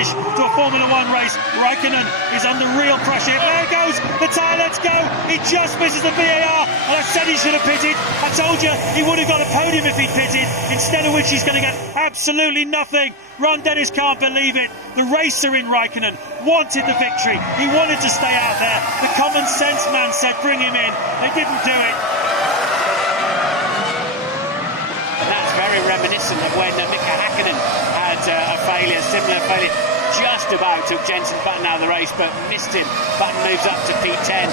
finish to a Formula 1 race. Raikkonen is under real pressure. There goes the tyre, let's go. He just misses the VAR, and I said he should have pitted. I told you he would have got a podium if he'd pitted, instead of which he's going to get absolutely nothing. Ron Dennis can't believe it. The racer in Raikkonen wanted the victory. He wanted to stay out there. The common sense man said bring him in. They didn't do it. That's very reminiscent of when Mika Hakkinen had a failure, similar failure. Just about took Jenson Button out of the race, but missed him. Button moves up to P10.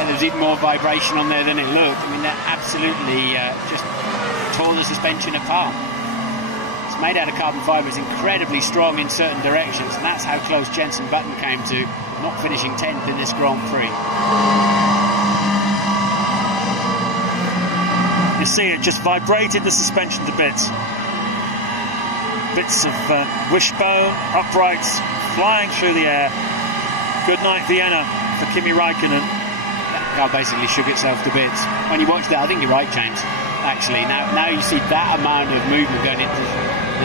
And there was even more vibration on there than it looked. I mean, that absolutely just tore the suspension apart. It's made out of carbon fibre. It's incredibly strong in certain directions, and that's how close Jenson Button came to not finishing 10th in this Grand Prix. You see, it just vibrated the suspension to bits. Bits of wishbone, uprights, flying through the air. Good night, Vienna, for Kimi Raikkonen. That car basically shook itself to bits. When you watch that, I think you're right, James. Actually, now you see that amount of movement going into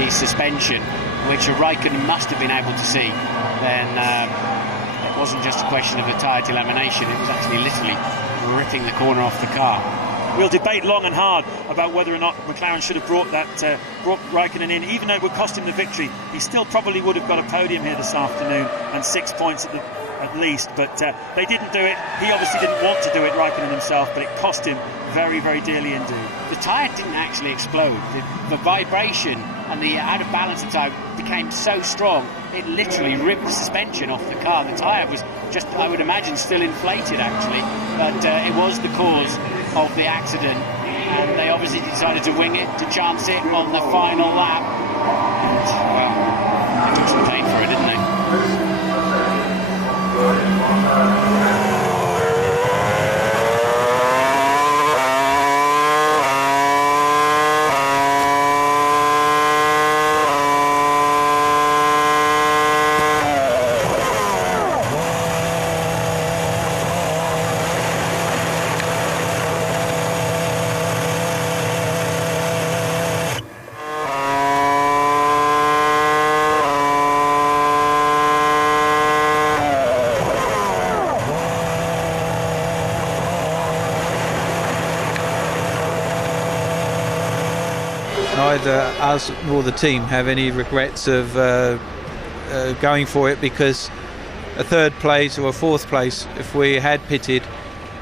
the suspension, which a Raikkonen must have been able to see. Then it wasn't just a question of the tyre delamination; it was actually literally ripping the corner off the car. We'll debate long and hard about whether or not McLaren should have brought Raikkonen in, even though it would cost him the victory. He still probably would have got a podium here this afternoon and 6 points at least, but they didn't do it. He obviously didn't want to do it, Raikkonen himself, but it cost him very, very dearly indeed. The tyre didn't actually explode. The vibration and the out of balance of the tyre became so strong, it literally ripped the suspension off the car. The tyre was just, I would imagine, still inflated actually, but it was the cause of the accident, and they obviously decided to wing it, to chance it on the final lap, and well, they took some pain for it, didn't they? Neither us nor the team have any regrets of going for it, because a third place or a fourth place, if we had pitted,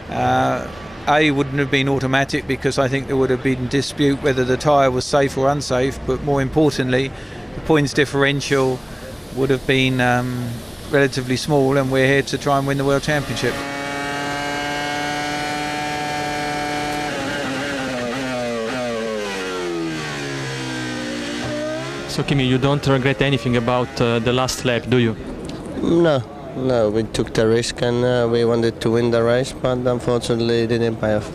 wouldn't have been automatic, because I think there would have been dispute whether the tyre was safe or unsafe, but more importantly the points differential would have been relatively small, and we're here to try and win the World Championship. So Kimi, you don't regret anything about the last lap, do you? No, we took the risk and we wanted to win the race, but unfortunately it didn't pay off.